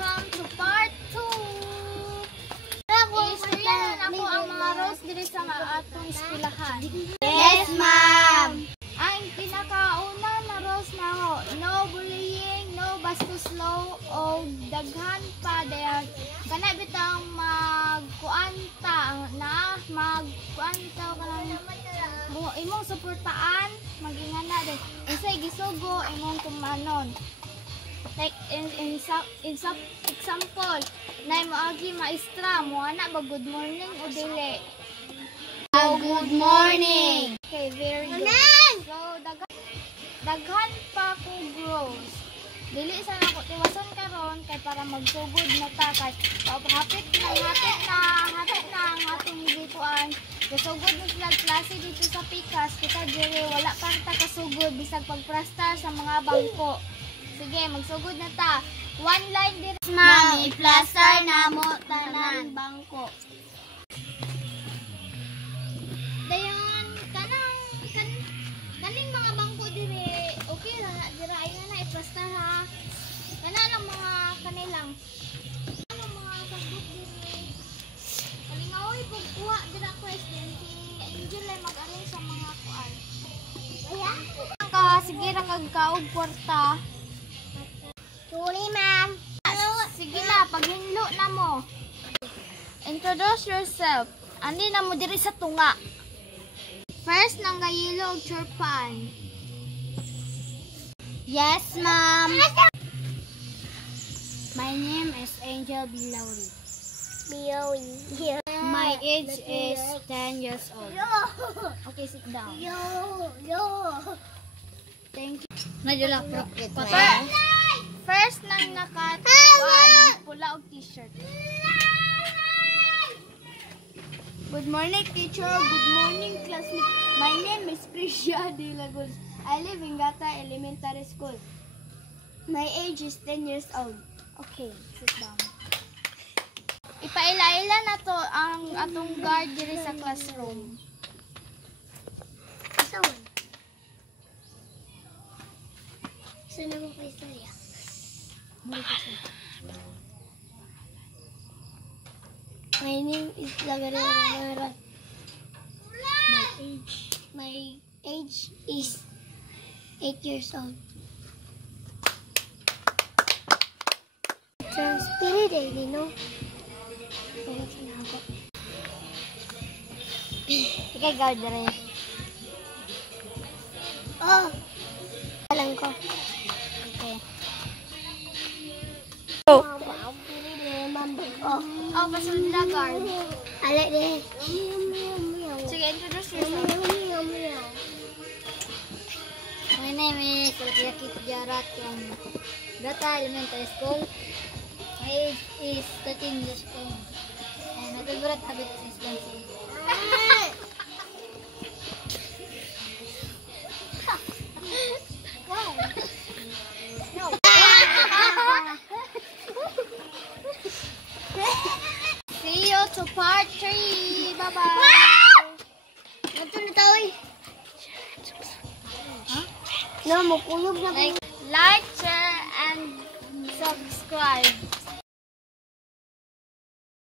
welcome to part 2. Istoryahan ako ang mga roles diri sa atong eskwelahan. Yes, ma'am. Ang pinakauna na roles na ho, no bullying, no bastos law, o daghan pa dayon. Kana bitang magkuanta na magkuanta kanang imong suportaan magingana din. Unsay gisugo imong kumanon. Like in example, nay moagi maestra mo ana ba good morning o dili? Good morning. Okay, very good. So daghan pa ko grows. Dili sa nako tiwason karon kay para magsugod na ta kay hapit na ang atong gituan. Kasugod mo sila klase dito sa Pikas, kita diri wala pa ta kasugod bisag pagprastar sa mga bangko. Sige, magsugod na ta. One line diri. Ma'am, i-plaster na mo tanan bangko. Dayon kaning mga bangko diri, okay ra, dira ayo na i-plaster ha. Kana lang mga kanilang mga Facebook diri. Palingawoy pug kuha dira question si Angel ay mag-arrange sa mga kuan. Ka sige ra kag kaog kwarta. Sorry, ma'am. Sige na, paghinlo na mo. Introduce yourself. Andi na mo diri sa tunga. First, nanggayilo og churpan. Yes, ma'am. My name is Angel Bilauri. My age is 10 years old. Okay, sit down. Thank you. Nadala proket. First nang nakat pula og t-shirt. Good morning, teacher. Good morning, classmate. My name is Priscia De Lagos. I live in Gata Elementary School. My age is 10 years old. Okay, sit down. Ipaila-ila na to ang atong guard diri sa classroom. Saan mo pa istorya? My name is Lagarera. My age is 8 years old. Spirit eh, you know? Ikaw guard diri. Oh! Alam ko. Okay. Oh, Oh, pasunod na guard. alay din. Sige, introduce yourself. My name is Rakit Jarat from Gata Elementary School. My age is 13 years old. And my favorite habit is dancing. See you to part 3. Bye-bye. Ito na tayo. No, makulog na. Like, share, and subscribe.